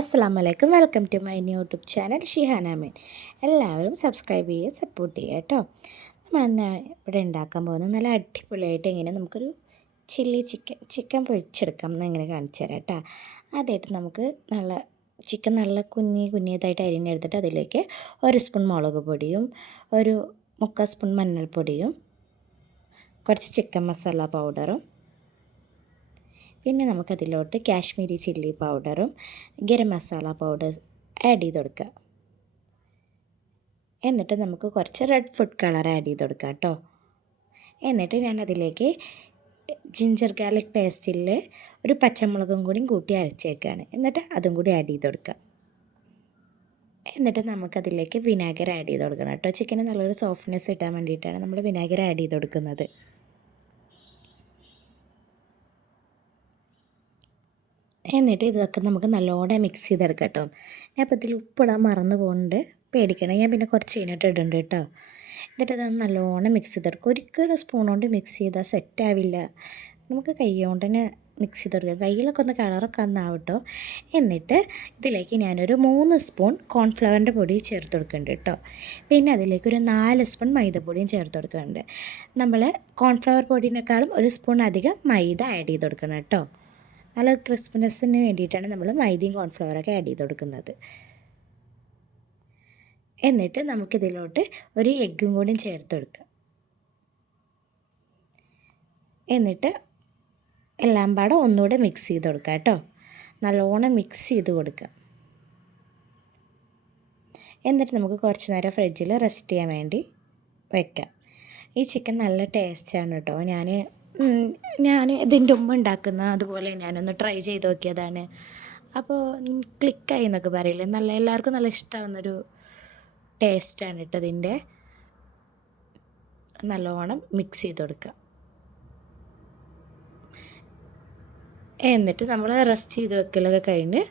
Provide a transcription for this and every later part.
അസ്സലാമലൈക്കും, welcome to my YouTube channel Shihana മീൻ. എല്ലാവരും സബ്സ്ക്രൈബ് ചെയ്യുക, സപ്പോർട്ട് ചെയ്യുക കേട്ടോ. നമ്മളെന്നാ ഇവിടെ ഉണ്ടാക്കാൻ പോകുന്നത് നല്ല അടിപൊളിയായിട്ട് എങ്ങനെ നമുക്കൊരു ചില്ലി ചിക്കൻ പൊരിച്ചെടുക്കാം എന്ന് എങ്ങനെ കാണിച്ചു തരാം കേട്ടോ. ആദ്യമായിട്ട് നമുക്ക് ചിക്കൻ നല്ല കുഞ്ഞതായിട്ട് അരിഞ്ഞെടുത്തിട്ട് അതിലേക്ക് 1 സ്പൂൺ മുളക് പൊടിയും 1/4 സ്പൂൺ മഞ്ഞൾപ്പൊടിയും കുറച്ച് ചിക്കൻ മസാല പൗഡറും പിന്നെ നമുക്കതിലോട്ട് കാശ്മീരി ചില്ലി പൗഡറും ഗരം മസാല പൗഡർ ആഡ് ചെയ്ത് കൊടുക്കുക. എന്നിട്ട് നമുക്ക് കുറച്ച് റെഡ് ഫുഡ് കളർ ആഡ് ചെയ്ത് കൊടുക്കുക കേട്ടോ. എന്നിട്ട് ഞാനതിലേക്ക് ജിഞ്ചർ ഗാർലിക് പേസ്റ്റിൽ ഒരു പച്ചമുളകും കൂടി കൂട്ടി അരച്ചേക്കാണ്. എന്നിട്ട് അതും കൂടി ആഡ് ചെയ്ത് കൊടുക്കുക. എന്നിട്ട് നമുക്കതിലേക്ക് വിനാഗിരി ആഡ് ചെയ്ത് കൊടുക്കണം കേട്ടോ. ചിക്കന് നല്ലൊരു സോഫ്റ്റ്നെസ് കിട്ടാൻ വേണ്ടിയിട്ടാണ് നമ്മൾ വിനാഗിരി ആഡ് ചെയ്ത് കൊടുക്കുന്നത്. എന്നിട്ട് ഇതൊക്കെ നമുക്ക് നല്ലോണം മിക്സ് ചെയ്തെടുക്കാം കേട്ടോ. ഞാൻ അപ്പോൾ ഇതിൽ ഉപ്പിടാൻ മറന്നു പോകുന്നുണ്ട്, പേടിക്കണം. ഞാൻ പിന്നെ കുറച്ച് കഴിഞ്ഞിട്ട് ഇടുന്നുണ്ട് കേട്ടോ. എന്നിട്ട് ഇത് നല്ലോണം മിക്സ് ചെയ്തെടുക്കും. ഒരിക്കലും സ്പൂൺ കൊണ്ട് മിക്സ് ചെയ്താൽ സെറ്റാവില്ല. നമുക്ക് കൈ കൊണ്ട് തന്നെ മിക്സ് ചെയ്തെടുക്കുക. കയ്യിലൊക്കെ ഒന്ന് കളറൊക്കെ ഒന്നാവട്ടോ. എന്നിട്ട് ഇതിലേക്ക് ഞാനൊരു 3 സ്പൂൺ കോൺഫ്ലവറിൻ്റെ പൊടി ചേർത്ത് കൊടുക്കുന്നുണ്ട് കേട്ടോ. പിന്നെ അതിലേക്ക് ഒരു 4 സ്പൂൺ മൈദപ്പൊടിയും ചേർത്ത് കൊടുക്കുന്നുണ്ട്. നമ്മൾ കോൺഫ്ലവർ പൊടിനേക്കാളും 1 സ്പൂൺ അധികം മൈദ ആഡ് ചെയ്ത് കൊടുക്കണം കേട്ടോ. നല്ല ക്രിസ്പിനെസ്സിന് വേണ്ടിയിട്ടാണ് നമ്മൾ മൈദയും കോൺഫ്ലവറൊക്കെ ആഡ് ചെയ്ത് കൊടുക്കുന്നത്. എന്നിട്ട് നമുക്കിതിലോട്ട് ഒരു എഗ്ഗും കൂടി ചേർത്ത് കൊടുക്കുക. എന്നിട്ട് എല്ലാം പാടെ ഒന്നുകൂടെ മിക്സ് ചെയ്ത് കൊടുക്കുക കേട്ടോ. നല്ലോണം മിക്സ് ചെയ്ത് കൊടുക്കുക. എന്നിട്ട് നമുക്ക് കുറച്ച് നേരം ഫ്രിഡ്ജിൽ റെസ്റ്റ് ചെയ്യാൻ വേണ്ടി വയ്ക്കാം. ഈ ചിക്കൻ നല്ല ടേസ്റ്റാണ് കേട്ടോ. ഞാൻ ഇതിൻ്റെ മുമ്പ് ഉണ്ടാക്കുന്ന അതുപോലെ ഞാനൊന്ന് ട്രൈ ചെയ്ത് നോക്കിയതാണ്. അപ്പോൾ ക്ലിക്കായി എന്നൊക്കെ പറയില്ലേ, എല്ലാവർക്കും നല്ല ഇഷ്ടമാവുന്നൊരു ടേസ്റ്റാണ് കേട്ടോ ഇതിൻ്റെ. നല്ലോണം മിക്സ് ചെയ്ത് കൊടുക്കുക. എന്നിട്ട് നമ്മൾ റെസ്റ്റ് ചെയ്ത് വെക്കലൊക്കെ കഴിഞ്ഞ്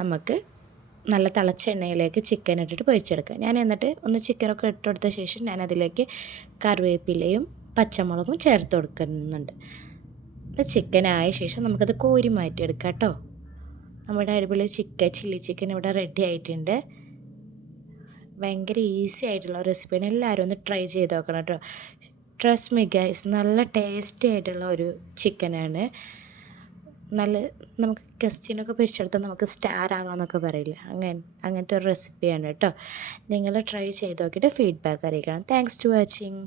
നമുക്ക് നല്ല തിളച്ച എണ്ണയിലേക്ക് ചിക്കൻ ഇട്ടിട്ട് പൊരിച്ചെടുക്കുക. ഞാൻ എന്നിട്ട് ഒന്ന് ചിക്കനൊക്കെ ഇട്ട് കൊടുത്ത ശേഷം ഞാൻ അതിലേക്ക് കറിവേപ്പിലയും പച്ചമുളകും ചേർത്ത് കൊടുക്കുന്നുണ്ട്. ചിക്കൻ ആയ ശേഷം നമുക്കത് കോരി മാറ്റിയെടുക്കാം കേട്ടോ. നമ്മുടെ അടിപൊളി ചില്ലി ചിക്കൻ ഇവിടെ റെഡി ആയിട്ടുണ്ട്. ഭയങ്കര ഈസി ആയിട്ടുള്ള റെസിപ്പിയാണ്. എല്ലാവരും ഒന്ന് ട്രൈ ചെയ്ത് നോക്കണം കേട്ടോ. ട്രസ്റ്റ് മീ ഗൈസ്, നല്ല ടേസ്റ്റി ആയിട്ടുള്ള ഒരു ചിക്കനാണ്. നമുക്ക് ഗസ്റ്റിനൊക്കെ പൊരിച്ചെടുത്താൽ നമുക്ക് സ്റ്റാർ ആകാമെന്നൊക്കെ പറയില്ല, അങ്ങനത്തെ ഒരു റെസിപ്പിയാണ് കേട്ടോ. നിങ്ങൾ ട്രൈ ചെയ്ത് നോക്കിയിട്ട് ഫീഡ്ബാക്ക് അറിയിക്കണം. Thanks to watching.